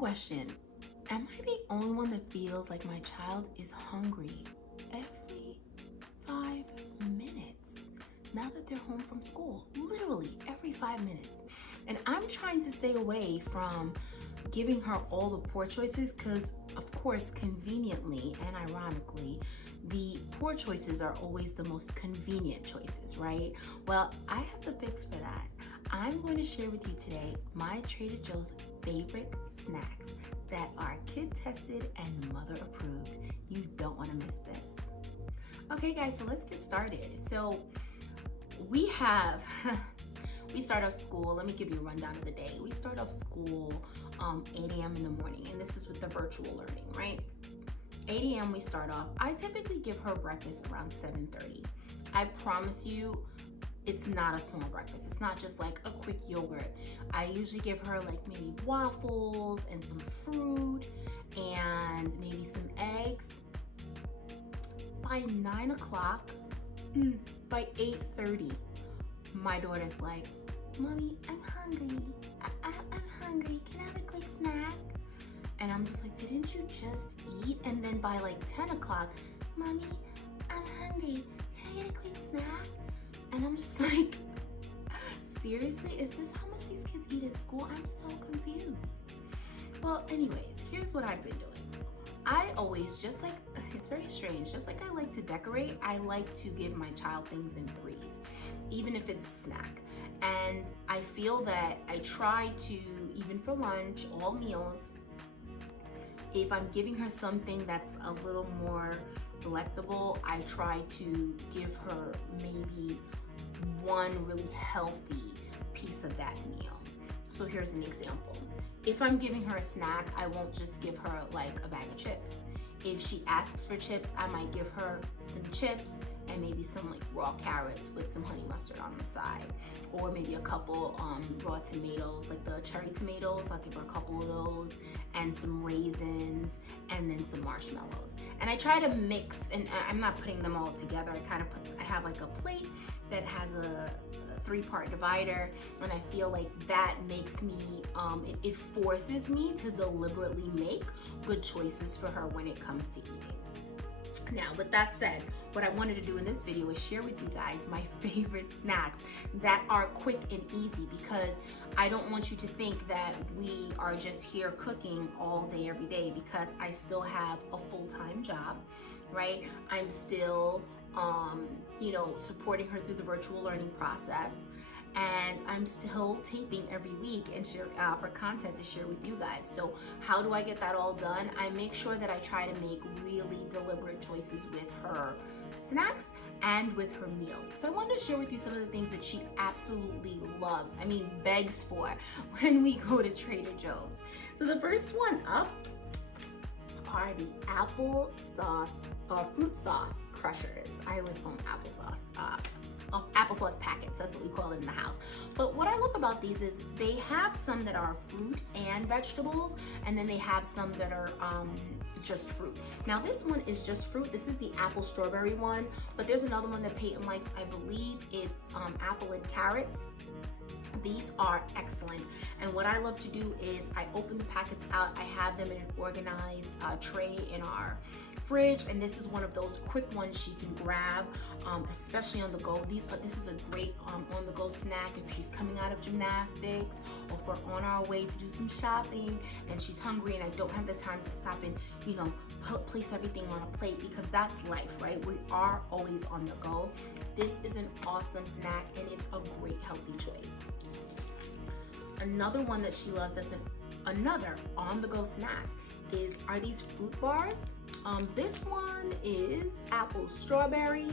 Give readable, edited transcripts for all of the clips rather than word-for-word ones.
question. Am I the only one that feels like my child is hungry every 5 minutes now that they're home from school? Literally every 5 minutes. And I'm trying to stay away from giving her all the poor choices because, of course, conveniently and ironically, the poor choices are always the most convenient choices, right? Well, I have the fix for that. I'm going to share with you today my Trader Joe's favorite snacks that are kid tested and mother approved. You don't want to miss this. Okay guys, so let's get started. So we start off school. Let me give you a rundown of the day. We start off school 8 a.m. in the morning, and this is with the virtual learning, right? 8 a.m. we start off. I typically give her breakfast around 7:30. I promise you, it's not a small breakfast. It's not just like a quick yogurt. I usually give her like maybe waffles and some fruit and maybe some eggs. By 9 o'clock, by 8:30, my daughter's like, Mommy, I'm hungry. I'm hungry. Can I have a quick snack? And I'm just like, didn't you just eat? And then by like 10 o'clock, Mommy, I'm hungry. Can I get a quick snack? And I'm just like, seriously? Is this how much these kids eat at school? I'm so confused. Well, anyways, here's what I've been doing. I always, just like, it's very strange, just like I like to decorate, I like to give my child things in threes, even if it's a snack. And I feel that I try to, even for lunch, all meals, if I'm giving her something that's a little more delectable, I try to give her maybe one really healthy piece of that meal. So here's an example. If I'm giving her a snack, I won't just give her like a bag of chips. If she asks for chips, I might give her some chips and maybe some like raw carrots with some honey mustard on the side, or maybe a couple raw tomatoes, like the cherry tomatoes. I'll give her a couple of those, and some raisins, and then some marshmallows. And I try to mix, and I'm not putting them all together. I have like a plate that has a 3-part divider, and I feel like that makes me, it forces me to deliberately make good choices for her when it comes to eating. Now, with that said, what I wanted to do in this video is share with you guys my favorite snacks that are quick and easy, because I don't want you to think that we are just here cooking all day, every day, because I still have a full-time job, right? I'm still, supporting her through the virtual learning process. And I'm still taping every week and share for content to share with you guys. So how do I get that all done? I make sure that I try to make really deliberate choices with her snacks and with her meals. So I wanted to share with you some of the things that she absolutely loves, begs for when we go to Trader Joe's. So the first one up are the fruit sauce crushers. I always call them applesauce packets. That's what we call it in the house. But what I love about these is they have some that are fruit and vegetables, and then they have some that are just fruit. Now this one is just fruit. This is the apple strawberry one, but there's another one that Peyton likes. I believe it's apple and carrots. These are excellent, and what I love to do is I open the packets out. I have them in an organized tray in our fridge, and this is one of those quick ones she can grab, especially on the go. This is a great on-the-go snack if she's coming out of gymnastics, or if we're on our way to do some shopping and she's hungry and I don't have the time to stop and place everything on a plate, because that's life, right? We are always on the go. This is an awesome snack, and it's a great healthy choice. Another one that she loves that's another on-the-go snack are these fruit bars. This one is apple strawberry.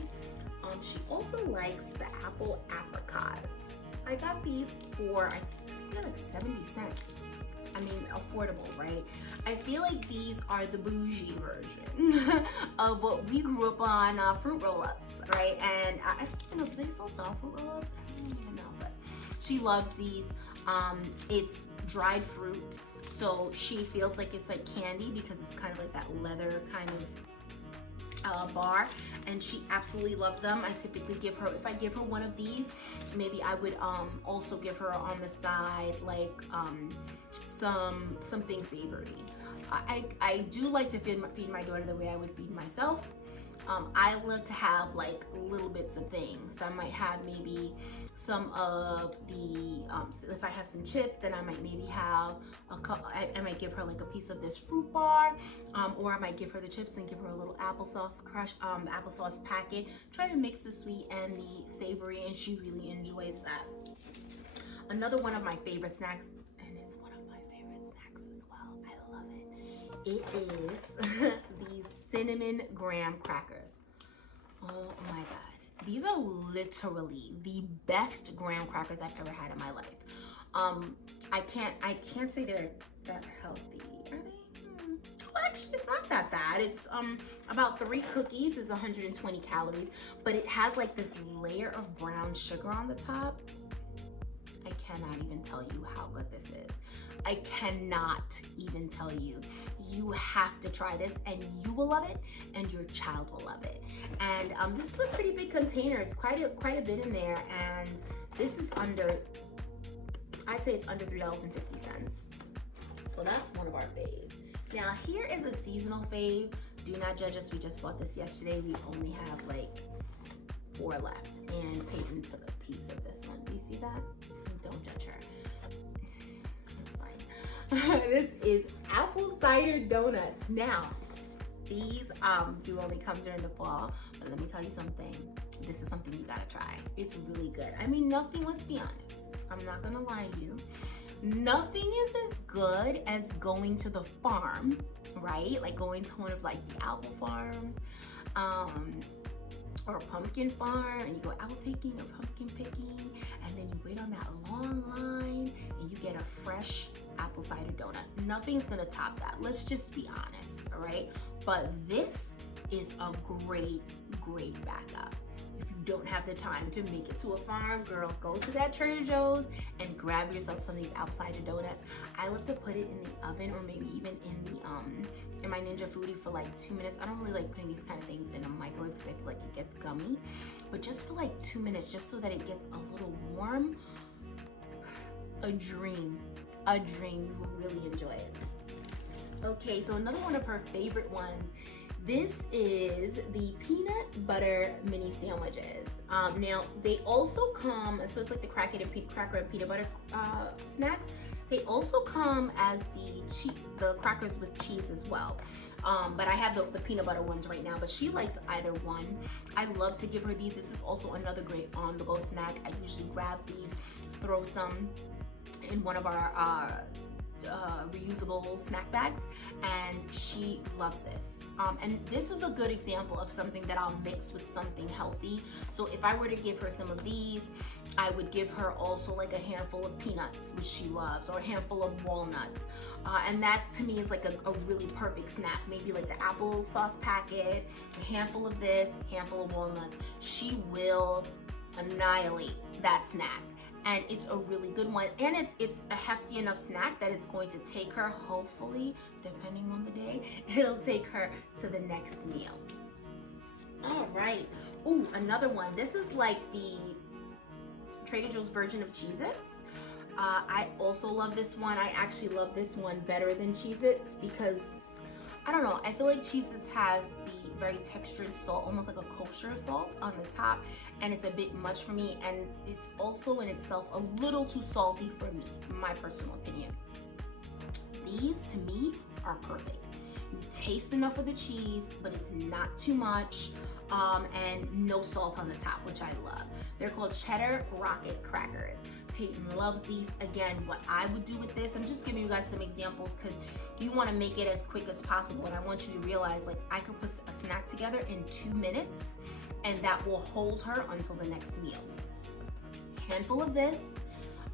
She also likes the apple apricots. I got these for, I think they're like 70 cents. Affordable, right? I feel like these are the bougie version of what we grew up on, fruit roll-ups, right? And I don't know, do they still sell fruit roll-ups? I don't even know, but she loves these. It's dried fruit, so she feels like it's like candy because it's kind of like that leather kind of bar, and she absolutely loves them. I typically give her, if I give her one of these, maybe I would also give her on the side like something savory. I do like to feed my daughter the way I would feed myself. I love to have like little bits of things. I might have maybe some of the, if I have some chips, then I might maybe have I might give her like a piece of this fruit bar, or I might give her the chips and give her a little applesauce crush, applesauce packet. Try to mix the sweet and the savory, and she really enjoys that. Another one of my favorite snacks, and it's one of my favorite snacks as well, I love it. It is these cinnamon graham crackers. Oh my God. These are literally the best graham crackers I've ever had in my life. I can't say they're that healthy. Are they? Well, actually, it's not that bad. It's about 3 cookies is 120 calories, but it has like this layer of brown sugar on the top. I cannot even tell you how good this is. I cannot even tell you. You have to try this, and you will love it, and your child will love it. And this is a pretty big container. It's quite a bit in there, and this is under, I'd say it's under $3.50. So that's one of our faves. Now here is a seasonal fave. Do not judge us. We just bought this yesterday. We only have like 4 left, and Peyton took a piece of this one. Do you see that? Don't judge her. It's fine. This is apple cider donuts. Now, these do only come during the fall, but let me tell you something. This is something you gotta try. It's really good. I mean, nothing, let's be honest. I'm not gonna lie to you. Nothing is as good as going to the farm, right? Like going to one of like the apple farms, or a pumpkin farm, and you go apple picking or pumpkin picking, and then you wait on that long line and you get a fresh apple cider donut. Nothing's gonna top that. Let's just be honest, all right? But this is a great backup. If you don't have the time to make it to a farm, girl, go to that Trader Joe's and grab yourself some of these apple cider donuts. I love to put it in the oven, or maybe even in the in my Ninja Foodie for like 2 minutes. I don't really like putting these kind of things in a microwave because I feel like it gets gummy, but just for like 2 minutes, just so that it gets a little warm. A dream. You will really enjoy it. Okay, so another one of her favorite ones, this is the peanut butter mini sandwiches. Now they also come, so it's like the cracker and peanut butter snacks. They also come as the crackers with cheese as well. But I have the peanut butter ones right now, but she likes either one. I love to give her these. This is also another great on-the-go snack. I usually grab these, throw some in one of our reusable snack bags, and she loves this. And this is a good example of something that I'll mix with something healthy. So if I were to give her some of these, I would give her also like a handful of peanuts, which she loves, or a handful of walnuts. And that to me is like a really perfect snack. Maybe like the applesauce packet, a handful of this, a handful of walnuts. She will annihilate that snack. And it's a really good one, and it's a hefty enough snack that it's going to take her, hopefully, depending on the day, it'll take her to the next meal. All right. Ooh, another one. This is like the Trader Joe's version of Cheez-Its. I also love this one. I actually love this one better than Cheez-Its because, I don't know, I feel like Cheez-Its has the very textured salt, almost like a kosher salt on the top, and it's a bit much for me, and it's also in itself a little too salty for me, my personal opinion. These to me are perfect. You taste enough of the cheese, but it's not too much, and no salt on the top, which I love. They're called cheddar rocket crackers. Peyton loves these. Again, what I would do with this, I'm just giving you guys some examples because you want to make it as quick as possible, and I want you to realize like I could put a snack together in 2 minutes, and that will hold her until the next meal. Handful of this,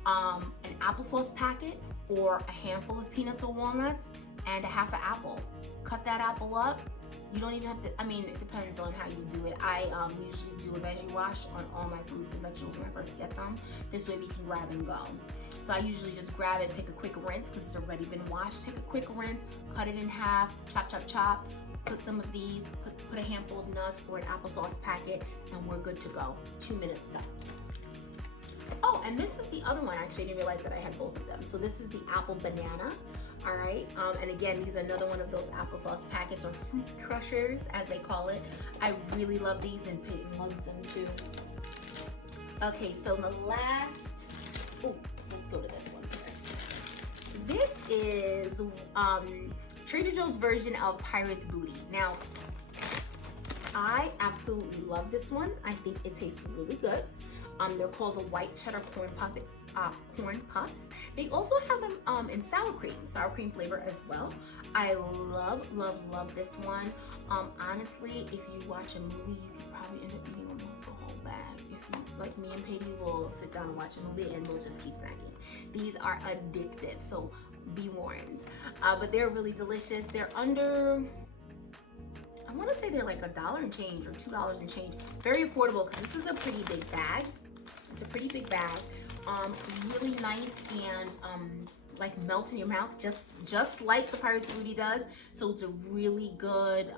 an applesauce packet, or a handful of peanuts or walnuts, and a half an apple. Cut that apple up. You don't even have to, I mean, it depends on how you do it. I usually do a veggie wash on all my fruits and vegetables when I first get them. This way we can grab and go. So I usually just grab it, take a quick rinse because it's already been washed. Take a quick rinse, cut it in half, chop, chop, chop. Put some of these, put a handful of nuts or an applesauce packet, and we're good to go. 2 minutes tops. Oh, and this is the other one. Actually, I didn't realize that I had both of them. So this is the apple banana. All right, and again, these are another one of those applesauce packets, or fruit crushers, as they call it. I really love these, and Peyton loves them too. Okay, so the last, let's go to this one first. This is Trader Joe's version of Pirate's Booty. Now, I absolutely love this one. I think it tastes really good. They're called the white cheddar corn puffs. They also have them in sour cream flavor as well. I love this one. Honestly, if you watch a movie, you could probably end up eating almost the whole bag. If you, like me and Peyton, will sit down and watch a movie and we'll just keep snacking. These are addictive, so be warned. But they're really delicious. They're under, I want to say they're like $1 and change or $2 and change. Very affordable because this is a pretty big bag. It's a pretty big bag. Really nice and like melt in your mouth, just like the Pirate's Booty does. So it's a really good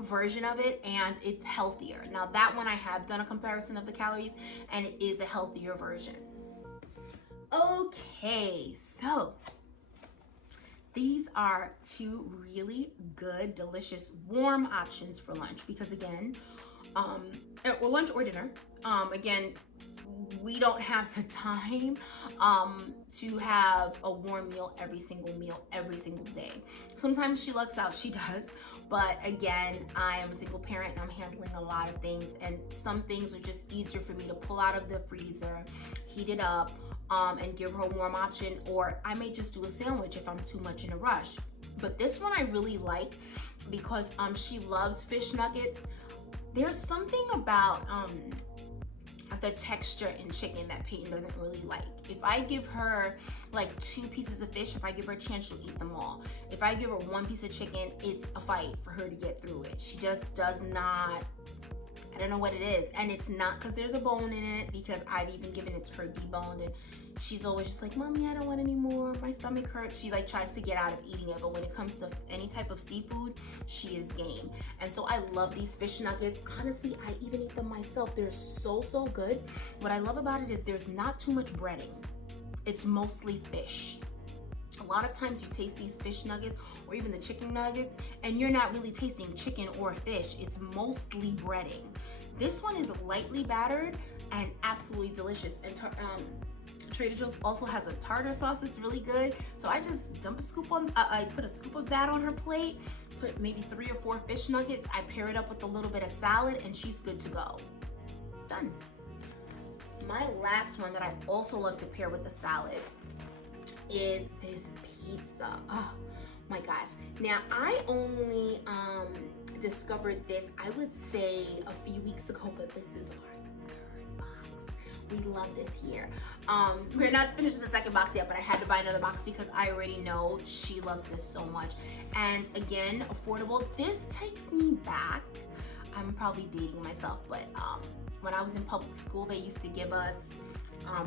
version of it, and it's healthier. Now that one I have done a comparison of the calories, and it is a healthier version. Okay, so these are two really good, delicious, warm options for lunch, because again, or lunch or dinner. Again, we don't have the time to have a warm meal every single day. Sometimes she lucks out, she does, but again, I am a single parent and I'm handling a lot of things, and some things are just easier for me to pull out of the freezer, heat it up, and give her a warm option, or I may just do a sandwich if I'm too much in a rush. But this one I really like because she loves fish nuggets. There's something about the texture in chicken that Peyton doesn't really like. If I give her like 2 pieces of fish, if I give her a chance, she'll eat them all. If I give her 1 piece of chicken, it's a fight for her to get through it. She just does not, I don't know what it is. And it's not because there's a bone in it, because I've even given it to her deboned, and she's always just like, Mommy, I don't want any more, my stomach hurts. She like tries to get out of eating it, but when it comes to any type of seafood, she is game. And so I love these fish nuggets. Honestly, I even eat them myself. They're so good. What I love about it is there's not too much breading. It's mostly fish. A lot of times you taste these fish nuggets or even the chicken nuggets, and you're not really tasting chicken or fish. It's mostly breading. This one is lightly battered and absolutely delicious. And Trader Joe's also has a tartar sauce that's really good. So I just dump a scoop on, I put a scoop of that on her plate, put maybe 3 or 4 fish nuggets. I pair it up with a little bit of salad, and she's good to go. Done. My last one that I also love to pair with the salad is this pizza. Oh my gosh. Now I only discovered this, I would say a few weeks ago, but this is our 3rd box. We love this here. We're not finished the 2nd box yet, but I had to buy another box because I already know she loves this so much. And again, affordable. This takes me back, I'm probably dating myself, but when I was in public school, they used to give us,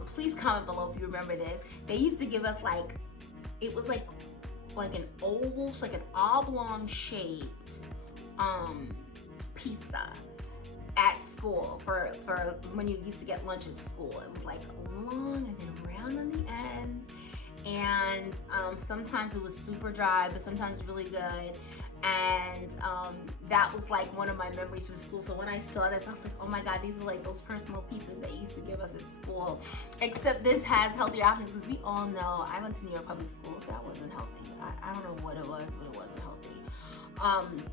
please comment below if you remember this, they used to give us like, it was like an oval, like an oblong shaped pizza at school for when you used to get lunch at school. It was like long and then round on the ends, and sometimes it was super dry, but sometimes really good. And that was like one of my memories from school. So when I saw this, I was like, oh my God, these are like those personal pizzas they used to give us at school. Except this has healthier options, because we all know, I went to New York public school, that wasn't healthy. I don't know what it was, but it wasn't healthy.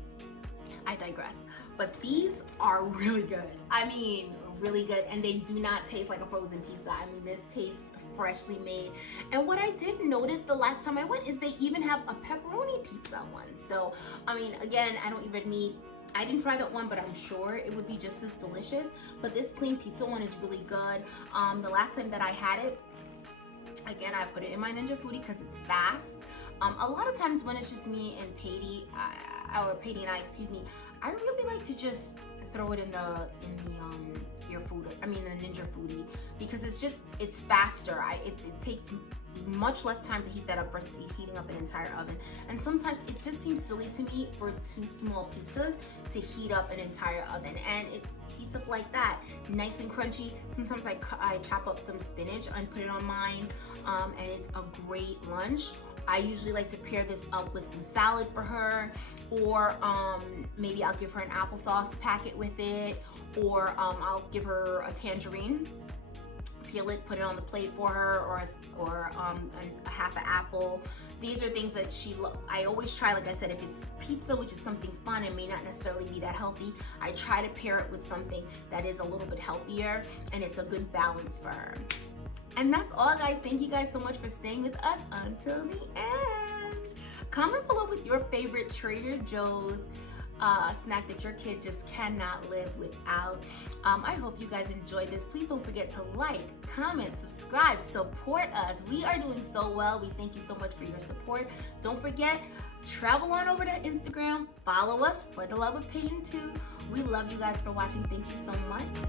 I digress. But these are really good. I mean, really good. And they do not taste like a frozen pizza. I mean, this tastes freshly made. And what I did notice the last time I went is they even have a pepperoni pizza one. So, I mean, again, I didn't try that one, but I'm sure it would be just as delicious. But this plain pizza one is really good. The last time that I had it, again, I put it in my Ninja Foodie because it's fast. A lot of times when it's just me and Peyton, and I, excuse me, I really like to just throw it in the Ninja Foodie, because it's faster. It takes much less time to heat that up versus heating up an entire oven. And sometimes it just seems silly to me for 2 small pizzas to heat up an entire oven. And heats up like that, nice and crunchy. Sometimes I chop up some spinach and put it on mine, and it's a great lunch. I usually like to pair this up with some salad for her, or maybe I'll give her an applesauce packet with it, or I'll give her a tangerine, peel it, put it on the plate for her, or a half an apple. These are things that I always try, like I said, if it's pizza, which is something fun and may not necessarily be that healthy, I try to pair it with something that is a little bit healthier and it's a good balance for her. And that's all, guys. Thank you guys so much for staying with us until the end. Comment below with your favorite Trader Joe's snack that your kid just cannot live without. I hope you guys enjoyed this. Please don't forget to like, comment, subscribe, support us. We are doing so well. We thank you so much for your support. Don't forget, travel on over to Instagram. Follow us for the love of Peyton too. We love you guys for watching. Thank you so much.